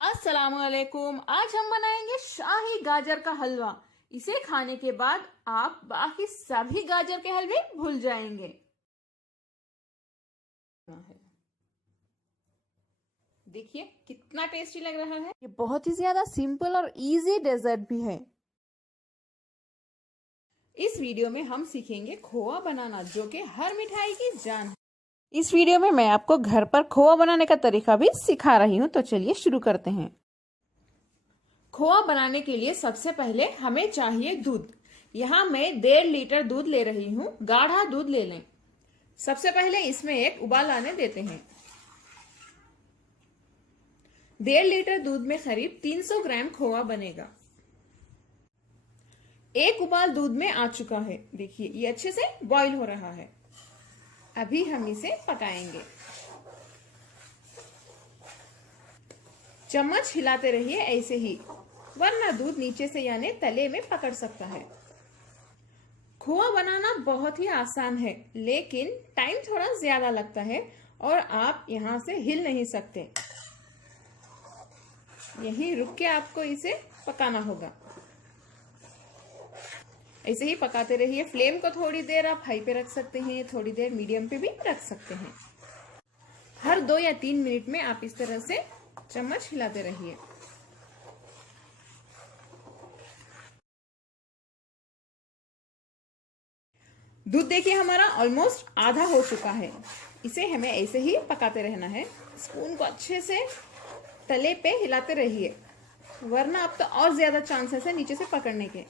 अस्सलामुअलैकुम। आज हम बनाएंगे शाही गाजर का हलवा। इसे खाने के बाद आप बाकी सभी गाजर के हलवे भूल जाएंगे। देखिए कितना टेस्टी लग रहा है। ये बहुत ही ज्यादा सिंपल और इजी डेजर्ट भी है। इस वीडियो में हम सीखेंगे खोआ बनाना, जो कि हर मिठाई की जान है। इस वीडियो में मैं आपको घर पर खोआ बनाने का तरीका भी सिखा रही हूँ। तो चलिए शुरू करते हैं। खोआ बनाने के लिए सबसे पहले हमें चाहिए दूध। यहाँ मैं 1.5 लीटर दूध ले रही हूँ। गाढ़ा दूध ले लें। सबसे पहले इसमें एक उबाल आने देते हैं। 1.5 लीटर दूध में करीब 300 ग्राम खोआ बनेगा। एक उबाल दूध में आ चुका है। देखिए ये अच्छे से बॉईल हो रहा है। अभी हम इसे पकाएंगे। चम्मच हिलाते रहिए ऐसे ही, वरना दूध नीचे से यानी तले में पकड़ सकता है। खोआ बनाना बहुत ही आसान है, लेकिन टाइम थोड़ा ज्यादा लगता है और आप यहाँ से हिल नहीं सकते। यहीं रुक के आपको इसे पकाना होगा। ऐसे ही पकाते रहिए। फ्लेम को थोड़ी देर आप हाई पे रख सकते हैं, थोड़ी देर मीडियम पे भी रख सकते हैं। हर 2 या 3 मिनट में आप इस तरह से चम्मच हिलाते रहिए। दूध देखिए हमारा ऑलमोस्ट आधा हो चुका है। इसे हमें ऐसे ही पकाते रहना है। स्पून को अच्छे से तले पे हिलाते रहिए, वरना आप तो और ज्यादा चांसेस है नीचे से पकड़ने के।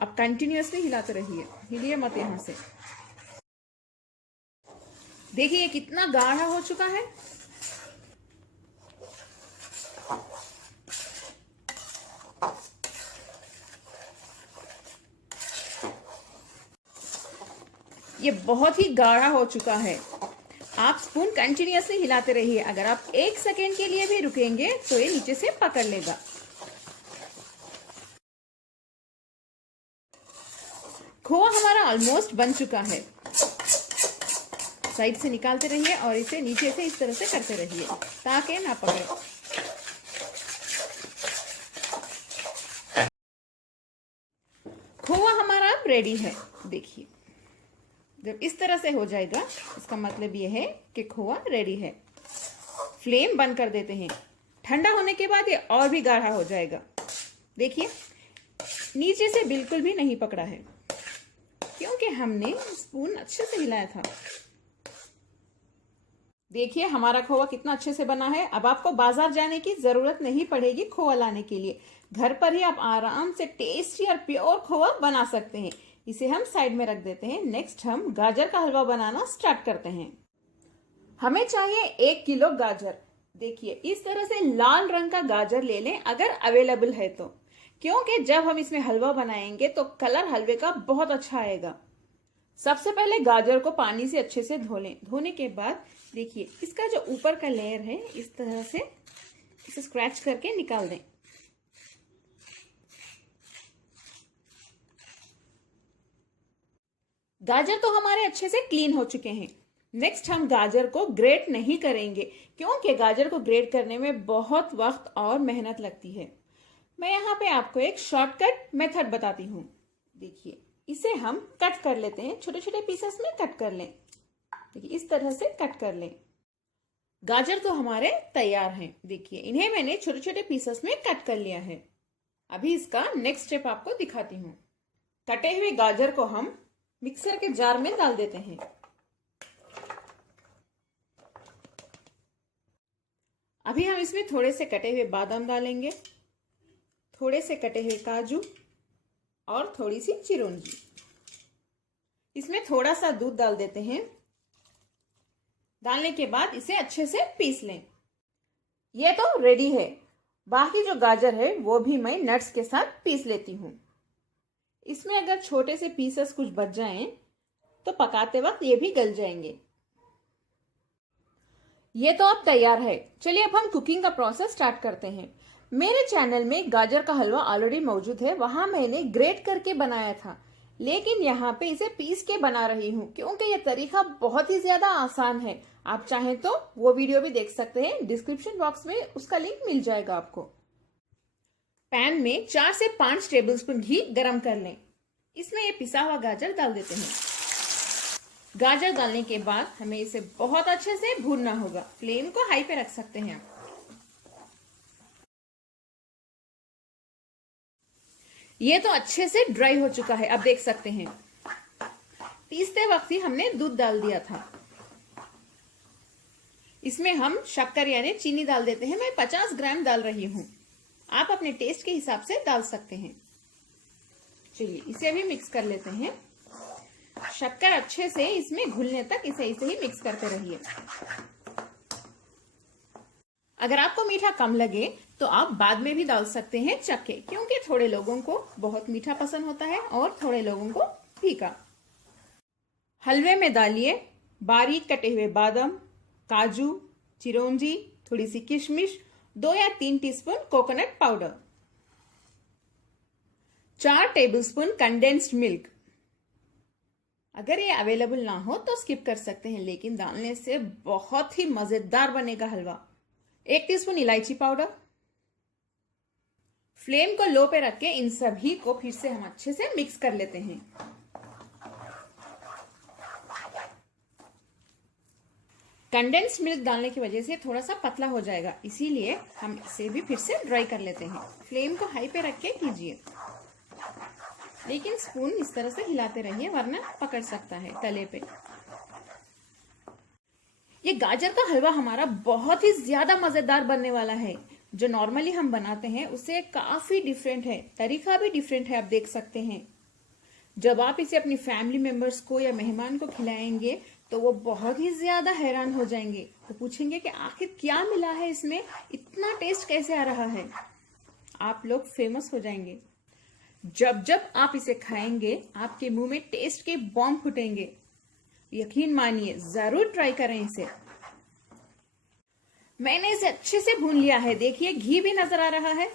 आप कंटिन्यूअसली हिलाते रहिए, हिलिए मत यहां से। देखिए कितना गाढ़ा हो चुका है। ये बहुत ही गाढ़ा हो चुका है। आप स्पून कंटिन्यूअसली हिलाते रहिए। अगर आप 1 सेकेंड के लिए भी रुकेंगे तो ये नीचे से पकड़ लेगा। खोआ हमारा ऑलमोस्ट बन चुका है। साइड से निकालते रहिए और इसे नीचे से इस तरह से करते रहिए ताकि ना पकड़े। खोआ हमारा अब रेडी है। देखिए जब इस तरह से हो जाएगा, इसका मतलब यह है कि खोआ रेडी है। फ्लेम बंद कर देते हैं। ठंडा होने के बाद ये और भी गाढ़ा हो जाएगा। देखिए नीचे से बिल्कुल भी नहीं पकड़ा है, क्योंकि हमने स्पून अच्छे से हिलाया था। देखिए हमारा खोआ कितना अच्छे से बना है। अब आपको बाजार जाने की जरूरत नहीं पड़ेगी खोआ लाने के लिए। घर पर ही आप आराम से टेस्टी और प्योर खोआ बना सकते हैं। इसे हम साइड में रख देते हैं। नेक्स्ट हम गाजर का हलवा बनाना स्टार्ट करते हैं। हमें चाहिए 1 किलो गाजर। देखिए इस तरह से लाल रंग का गाजर ले लें अगर अवेलेबल है तो, क्योंकि जब हम इसमें हलवा बनाएंगे तो कलर हलवे का बहुत अच्छा आएगा। सबसे पहले गाजर को पानी से अच्छे से धो लें। धोने के बाद देखिए इसका जो ऊपर का लेयर है, इस तरह से इसे स्क्रैच करके निकाल दें। गाजर तो हमारे अच्छे से क्लीन हो चुके हैं। नेक्स्ट हम गाजर को ग्रेट नहीं करेंगे, क्योंकि गाजर को ग्रेट करने में बहुत वक्त और मेहनत लगती है। मैं यहाँ पे आपको एक शॉर्टकट मेथड बताती हूँ। देखिए इसे हम कट कर लेते हैं। छोटे छोटे पीसेस में कट कर लें। देखिए इस तरह से कट कर लें। गाजर तो हमारे तैयार हैं। देखिए इन्हें मैंने छोटे छोटे पीसेस में कट कर लिया है। अभी इसका नेक्स्ट स्टेप आपको दिखाती हूँ। कटे हुए गाजर को हम मिक्सर के जार में डाल देते हैं। अभी हम इसमें थोड़े से कटे हुए बादाम डालेंगे, थोड़े से कटे हुए काजू और थोड़ी सी चिरौंजी। इसमें थोड़ा सा दूध डाल देते हैं। डालने के बाद इसे अच्छे से पीस लें। ये तो रेडी है। बाकी जो गाजर है वो भी मैं नट्स के साथ पीस लेती हूँ। इसमें अगर छोटे से पीसेस कुछ बच जाएं तो पकाते वक्त ये भी गल जाएंगे। ये तो अब तैयार है। चलिए अब हम कुकिंग का प्रोसेस स्टार्ट करते हैं। मेरे चैनल में गाजर का हलवा ऑलरेडी मौजूद है। वहां मैंने ग्रेट करके बनाया था, लेकिन यहाँ पे इसे पीस के बना रही हूँ, क्योंकि ये तरीका बहुत ही ज्यादा आसान है। आप चाहें तो वो वीडियो भी देख सकते हैं, डिस्क्रिप्शन बॉक्स में उसका लिंक मिल जाएगा आपको। पैन में 4 से 5 टेबलस्पून घी गरम कर लें। इसमें ये पिसा हुआ गाजर डाल देते हैं। गाजर डालने के बाद हमें इसे बहुत अच्छे से भूनना होगा। फ्लेम को हाई पे रख सकते हैं। ये तो अच्छे से ड्राई हो चुका है, अब देख सकते हैं। पीसते वक्त ही हमने दूध डाल दिया था। इसमें हम शक्कर यानी चीनी डाल देते हैं। मैं 50 ग्राम डाल रही हूं, आप अपने टेस्ट के हिसाब से डाल सकते हैं। चलिए इसे भी मिक्स कर लेते हैं। शक्कर अच्छे से इसमें घुलने तक इसे ऐसे ही मिक्स करते रहिए। अगर आपको मीठा कम लगे तो आप बाद में भी डाल सकते हैं चक्के, क्योंकि थोड़े लोगों को बहुत मीठा पसंद होता है और थोड़े लोगों को फीका। हलवे में डालिए बारीक कटे हुए बादाम, काजू, चिरौंजी, थोड़ी सी किशमिश, 2 या 3 teaspoon coconut powder, 4 tablespoon condensed milk. अगर ये अवेलेबल ना हो तो स्किप कर सकते हैं, लेकिन डालने से बहुत ही मजेदार बनेगा हलवा। 1 टीस्पून इलायची पाउडर। फ्लेम को लो पे रख के इन सभी को फिर से हम अच्छे से मिक्स कर लेते हैं। कंडेंस्ड मिल्क डालने की वजह से थोड़ा सा पतला हो जाएगा, इसीलिए हम इसे भी फिर से ड्राई कर लेते हैं। फ्लेम को हाई पे रख के कीजिए, लेकिन स्पून इस तरह से हिलाते रहिए वरना पकड़ सकता है तले पे। ये गाजर का हलवा हमारा बहुत ही ज्यादा मजेदार बनने वाला है। जो नॉर्मली हम बनाते हैं उससे काफी डिफरेंट है, तरीका भी डिफरेंट है, आप देख सकते हैं। जब आप इसे अपनी फैमिली मेंबर्स को या मेहमान को खिलाएंगे तो वो बहुत ही ज्यादा हैरान हो जाएंगे। वो पूछेंगे कि आखिर क्या मिला है इसमें, इतना टेस्ट कैसे आ रहा है। आप लोग फेमस हो जाएंगे। जब जब आप इसे खाएंगे आपके मुंह में टेस्ट के बॉम्ब फूटेंगे। यकीन मानिए, जरूर ट्राई करें इसे। मैंने इसे अच्छे से भून लिया है, देखिए घी भी नजर आ रहा है,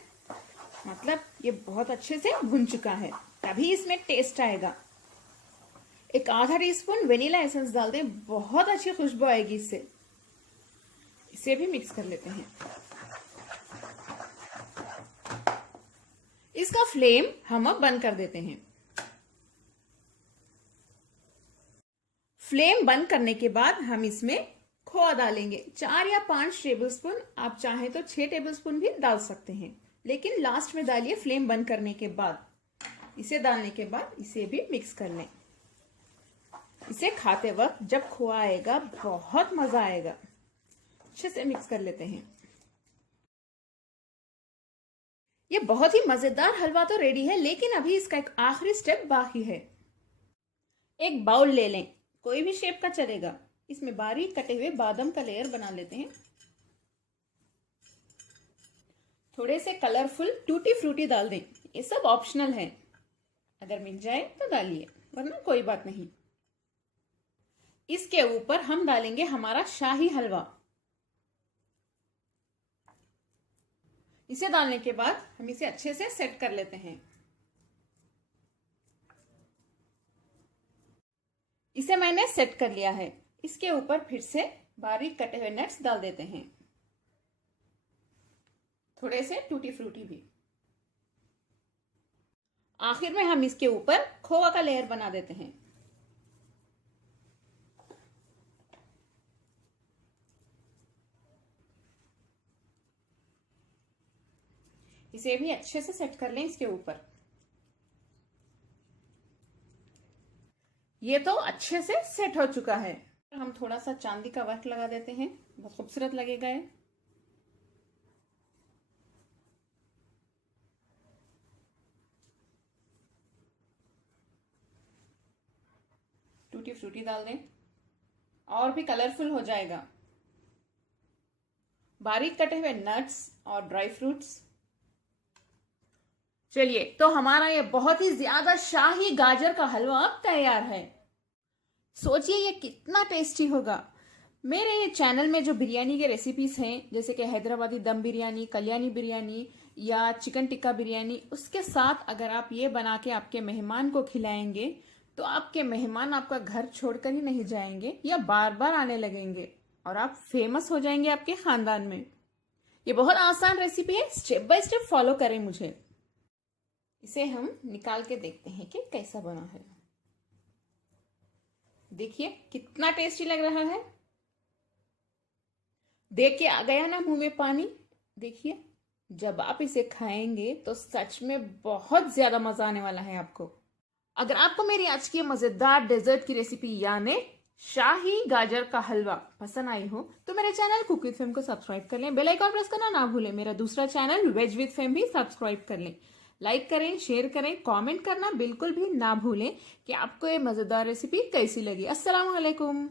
मतलब ये बहुत अच्छे से भुन चुका है, तभी इसमें टेस्ट आएगा। एक आधा टीस्पून वेनिला एसेंस डाल दें, बहुत अच्छी खुशबू आएगी इससे। इसे भी मिक्स कर लेते हैं। इसका फ्लेम हम अब बंद कर देते हैं। फ्लेम बंद करने के बाद हम इसमें खोआ डालेंगे। 4 या 5 टेबलस्पून, आप चाहें तो 6 टेबलस्पून भी डाल सकते हैं, लेकिन लास्ट में डालिए फ्लेम बंद करने के बाद। इसे डालने के बाद इसे भी मिक्स कर लें। इसे खाते वक्त जब खोआ आएगा बहुत मजा आएगा। अच्छे से मिक्स कर लेते हैं। ये बहुत ही मजेदार हलवा तो रेडी है, लेकिन अभी इसका एक आखिरी स्टेप बाकी है। एक बाउल ले लें, कोई भी शेप का चलेगा। इसमें बारीक कटे हुए बादाम का लेयर बना लेते हैं। थोड़े से कलरफुल टूटी फ्रूटी डाल दें, ये सब ऑप्शनल है, अगर मिल जाए तो डालिए वरना कोई बात नहीं। इसके ऊपर हम डालेंगे हमारा शाही हलवा। इसे डालने के बाद हम इसे अच्छे से सेट कर लेते हैं। इसे मैंने सेट कर लिया है। इसके ऊपर फिर से बारीक कटे हुए नट्स डाल देते हैं, थोड़े से टूटी फ्रूटी भी। आखिर में हम इसके ऊपर खोआ का लेयर बना देते हैं। इसे भी अच्छे से सेट कर लें इसके ऊपर। ये तो अच्छे से सेट हो चुका है। हम थोड़ा सा चांदी का वर्क लगा देते हैं, बहुत खूबसूरत लगेगा ये। टूटी फ्रूटी डाल दें और भी कलरफुल हो जाएगा। बारीक कटे हुए नट्स और ड्राई फ्रूट्स। चलिए, तो हमारा ये बहुत ही ज्यादा शाही गाजर का हलवा अब तैयार है। सोचिए ये कितना टेस्टी होगा। मेरे ये चैनल में जो बिरयानी के रेसिपीज हैं, जैसे कि हैदराबादी दम बिरयानी, कल्याणी बिरयानी या चिकन टिक्का बिरयानी, उसके साथ अगर आप ये बना के आपके मेहमान को खिलाएंगे तो आपके मेहमान आपका घर छोड़कर ही नहीं जाएंगे या बार बार आने लगेंगे। और आप फेमस हो जाएंगे आपके खानदान में। ये बहुत आसान रेसिपी है, स्टेप बाय स्टेप फॉलो करें मुझे। इसे हम निकाल के देखते हैं कि कैसा बना है। देखिए कितना टेस्टी लग रहा है, देख के आ गया ना मुंह में पानी। देखिए जब आप इसे खाएंगे तो सच में बहुत ज्यादा मजा आने वाला है आपको। अगर आपको मेरी आज की मजेदार डेजर्ट की रेसिपी यानी शाही गाजर का हलवा पसंद आई हो तो मेरे चैनल कुक विद फेम को सब्सक्राइब कर लें, बेल आइकन प्रेस करना ना भूलें। मेरा दूसरा चैनल वेज विद फेम भी सब्सक्राइब कर लें। लाइक करें, शेयर करें, कमेंट करना बिल्कुल भी ना भूलें कि आपको ये मजेदार रेसिपी कैसी लगी। अस्सलाम वालेकुम।